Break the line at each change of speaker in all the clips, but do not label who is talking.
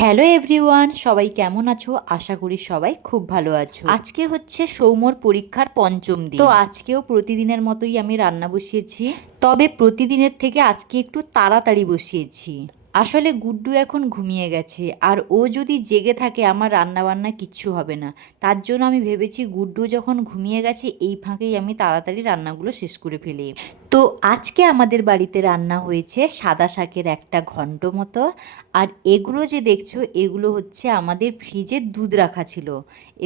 Hello everyone, সবাই কেমন আছো? আশা করি সবাই খুব ভালো আছো। আজকে হচ্ছে সৌমর পরীক্ষার পঞ্চম দিন। তো আজকেও প্রতিদিনের মতোই আমি রান্না বসিয়েছি। তবে প্রতিদিনের থেকে আজকে একটু তাড়াতাড়ি বসিয়েছি। আসলে গুড্ডু এখন ঘুমিয়ে গেছে, আর ও যদি জেগে থাকে আমার রান্না বান্না কিচ্ছু হবে না। তার জন্য আমি ভেবেছি গুড্ডু যখন ঘুমিয়ে গেছে, এই ফাঁকেই আমি তাড়াতাড়ি রান্নাগুলো শেষ করে ফেলি। তো আজকে আমাদের বাড়িতে রান্না হয়েছে সাদা শাকের একটা ঘন্ট মতো, আর এগুলো যে দেখছ, এগুলো হচ্ছে আমাদের ফ্রিজে দুধ রাখা ছিল।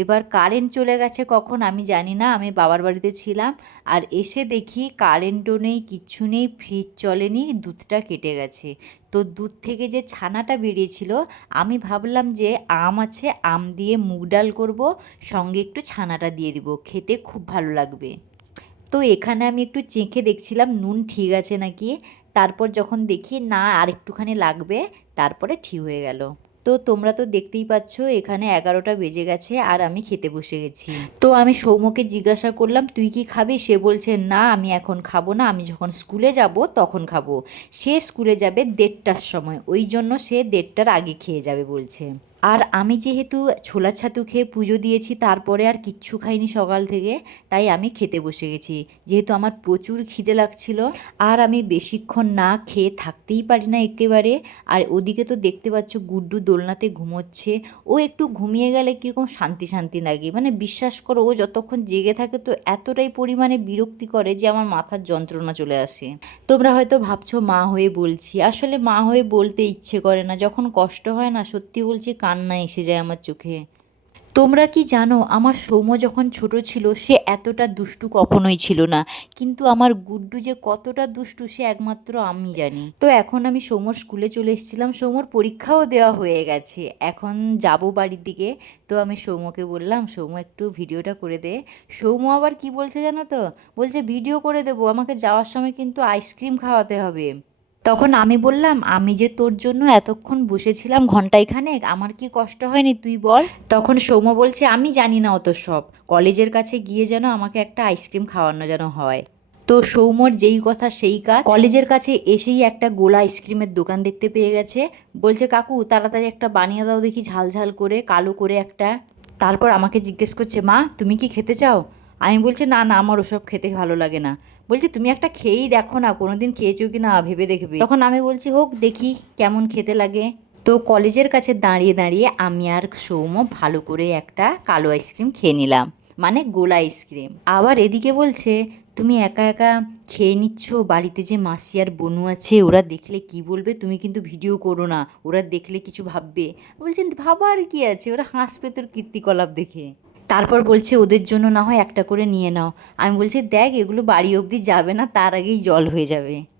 এবার কারেন্ট চলে গেছে কখন আমি জানি না, আমি বাবার বাড়িতে ছিলাম, আর এসে দেখি কারেন্টও নেই, কিচ্ছু নেই, ফ্রিজ চলেনি, দুধটা কেটে গেছে। তো দুধ থেকে যে ছানাটা বেরিয়েছিল, আমি ভাবলাম যে আম আছে, আম দিয়ে মুগ ডাল করব, সঙ্গে একটু ছানাটা দিয়ে দিব, খেতে খুব ভালো লাগবে। তো এখানে আমি একটু চেঁকে দেখছিলাম, নুন ঠিক আছে নাকি? তারপর যখন দেখি না, আর একটুখানি লাগবে, তারপরে ঠিক হয়ে গেল। তো তোমরা তো দেখতেই পাচ্ছ, এখানে এগারোটা বেজে গেছে আর আমি খেতে বসে গেছি। তো আমি সৌম্যকে জিজ্ঞাসা করলাম, তুই কি খাবি? সে বলছে, না, আমি এখন খাব না, আমি যখন স্কুলে যাব তখন খাব। সে স্কুলে যাবে দেড়টার সময়, ওই জন্য সে দেড়টার আগে খেয়ে যাবে বলছে। আর আমি যেহেতু ছোলা ছাতু খেয়ে পুজো দিয়েছি, তারপরে আর কিচ্ছু খাইনি সকাল থেকে, তাই আমি খেতে বসে গেছি। যেহেতু আমার প্রচুর খিদে লাগছিল, আর আমি বেশিক্ষণ না খেয়ে থাকতেই পারি না একেবারে। আর ওদিকে তো দেখতে পাচ্ছ গুড্ডু দোলনাতে ঘুমোচ্ছে। ও একটু ঘুমিয়ে গেলে কীরকম শান্তি শান্তি লাগে। মানে বিশ্বাস করো, ও যতক্ষণ জেগে থাকে তো এতটাই পরিমাণে বিরক্তি করে যে আমার মাথার যন্ত্রণা চলে আসে। তোমরা হয়তো ভাবছ, মা হয়ে বলছি। আসলে মা হয়ে বলতে ইচ্ছে করে না। যখন কষ্ট হয় না, সত্যি বলছি কান্না এসে যায় আমার চোখে। তোমরা কি জানো, আমার সৌম্য যখন ছোট ছিল, সে এতটা দুষ্টু কখনোই ছিল না। কিন্তু আমার গুড্ডু যে কতটা দুষ্টু, সে একমাত্র আমি জানি। তো এখন আমি সৌম্যর স্কুলে চলে এসেছিলাম। সৌম্যর পরীক্ষাও দেওয়া হয়ে গেছে। এখন যাব বাড়ির দিকে। তো আমি সৌম্যকে বললাম, সৌম্য, একটু ভিডিওটা করে দে। সৌম্য আবার কি বলছে জানো তো? বলছে, ভিডিও করে দেবো। আমাকে যাওয়ার সময় কিন্তু আইসক্রিম খাওয়াতে হবে। তখন আমি বললাম আমি যে তোর জন্য এতক্ষণ বসেছিলাম ঘন্টাইখানেক আমার কি কষ্ট হয়নি তুই বল? তখন সৌম্য বলছে আমি জানি না অত সব। কলেজের কাছে গিয়ে যেন আমাকে একটা আইসক্রিম খাওয়ানো যেন হয়। তো সৌম্যর যেই কথা সেই কাজ। কলেজের কাছে এসেই একটা গোলা আইসক্রিমের দোকান দেখতে পেয়ে গেছে। বলছে কাকু তাড়াতাড়ি একটা বানিয়ে দাও দেখি ঝাল ঝাল করে কালো করে একটা। তারপর আমাকে জিজ্ঞেস করছে মা তুমি কি খেতে চাও? আমি বলছি না না আমার ওসব খেতে ভালো লাগে না। বলছি, তুমি একটা খেয়েই দেখো না, কোনোদিন খেয়েছো কি না, ভেবে দেখবে। তখন আমি বলছি, হোক, দেখি কেমন খেতে লাগে। তো কলেজের কাছে দাঁড়িয়ে দাঁড়িয়ে আমি আর সৌম্য ভালো করে একটা কালো আইসক্রিম খেয়ে নিলাম মানে গোলা আইসক্রিম। আবার এদিকে বলছে, তুমি একা একা খেয়ে নিচ্ছ, বাড়িতে যে মাসি আর বনু আছে, ওরা দেখলে কি বলবে? তুমি কিন্তু ভিডিও করো না, ওরা দেখলে কিছু ভাববে। বলছেন ভাবার কি আছে? ওরা হাসবে তোর কীর্তিকলাপ দেখে। তারপর বলছে, ওদের জন্য না হয় একটা করে নিয়ে নাও। আমি বলছি, দেখ, এগুলো বাড়ি অবধি যাবে না, তার আগেই জল হয়ে যাবে।